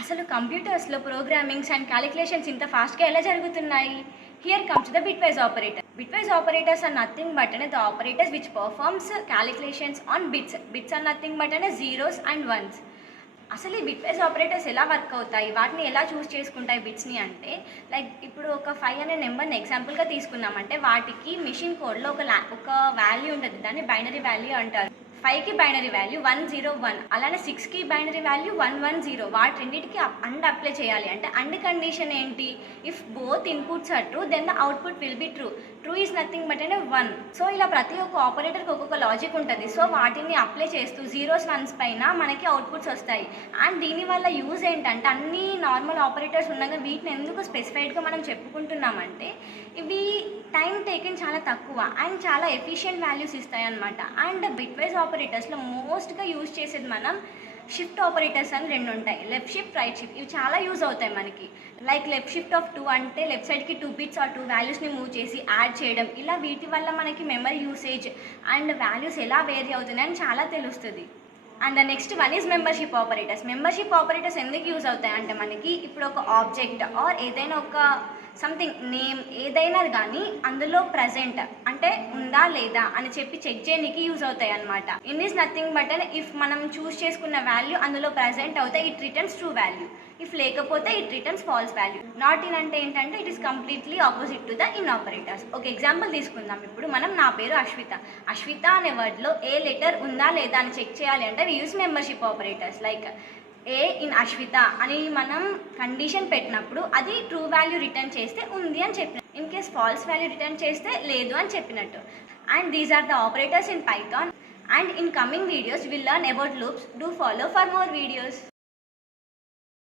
అసలు కంప్యూటర్స్‌లో programmings and calculations ఇంత ఫాస్ట్‌గా ఎలా జరుగుతున్నాయి? Here comes the bitwise operator. Bitwise operators are nothing but the operators which performs calculations on bits. Bits are nothing but zeros and ones. అసలు ఈ bitwise operators ఎలా work అవుతాయి? వాటిని ఎలా చూస్ చేసుకుంటాయి బిట్స్‌ని అంటే, లైక్ ఇప్పుడు ఒక 5 అనే నెంబర్‌ని ఎగ్జాంపుల్‌గా తీసుకున్నామంటే, వాటికి మెషిన్ కోడ్‌లో ఒక వాల్యూ ఉంటది. దాన్ని బైనరీ వాల్యూ అంటారు. 5కి బైనరీ వాల్యూ 101. అలానే 6కి బైనరీ వాల్యూ 110. వాటి రెండిటికి అండ్ అప్లై చేయాలి. అంటే అండ్ కండిషన్ ఏంటి? If both inputs are true then the output will be true. True is nothing but 1. So ఇలా ప్రతి ఒక్క ఆపరేటర్‌కి ఒక్కొక్క లాజిక్ ఉంటది. సో వాటిని అప్లై చేస్తూ జీరోస్, వన్స్ పైన మనకి అవుట్‌పుట్స్ వస్తాయి. అండ్ దీనివల్ల యూజ్ ఏంటంటే, అన్ని నార్మల్ ఆపరేటర్స్ ఉండగా వీటిని ఎందుకు స్పెసిఫైడ్‌గా మనం చెప్పుకుంటున్నామంటే, ఇవి టైం టేకెన్ చాలా తక్కువ అండ్ చాలా ఎఫిషియెంట్ వాల్యూస్ ఇస్తాయన్నమాట. అండ్ బిట్‌వైస్ ఆపరేటర్స్‌లో మోస్ట్‌గా యూజ్ చేసేది మనం షిఫ్ట్ ఆపరేటర్స్ అని 2 ఉంటాయి. Left shift, right shift. ఇవి చాలా యూజ్ అవుతాయి మనకి. లైక్ లెఫ్ట్ షిఫ్ట్ ఆఫ్ 2 అంటే లెఫ్ట్ సైడ్‌కి 2 బిట్స్ ఆర్ 2 వాల్యూస్‌ని మూవ్ చేసి యాడ్ చేయడం. ఇలా వీటి వల్ల మనకి మెమరీ యూసేజ్ అండ్ వాల్యూస్ ఎలా వేరీ అవుతున్నాయని చాలా తెలుస్తది. And the next one is membership operators. Membership operators ఎందుకు యూజ్ అవుతాయి అంటే, మనకి ఇప్పుడు ఒక ఆబ్జెక్ట్ ఆర్ ఏదైనా ఒక సంథింగ్ నేమ్ ఏదైనా కానీ అందులో ప్రెజెంట్ అంటే ఉందా లేదా అని చెప్పి చెక్ చేయడానికి యూజ్ అవుతాయి అనమాట. In is nothing but if మనం చూస్ చేసుకున్న వాల్యూ అందులో ప్రెజెంట్ అవుతే it returns true value. If లేకపోతే it returns false value. Not in అంటే ఏంటంటే, it is completely opposite to the in operators. ఒక ఎగ్జాంపుల్ తీసుకుందాం. ఇప్పుడు మనం నా పేరు అశ్విత. అశ్విత అనే వర్డ్లో ఏ లెటర్ ఉందా లేదా అని చెక్ చేయాలి అంటే we use membership operators. Like a in Ashwitha అని మనం కండిషన్ పెట్టినప్పుడు అది ట్రూ వాల్యూ రిటర్న్ చేస్తే ఉంది అని చెప్పినట్టు. In case false value return చేస్తే లేదు అని చెప్పినట్టు. And these are the operators in Python. And in coming videos will learn about loops. Do follow for more videos.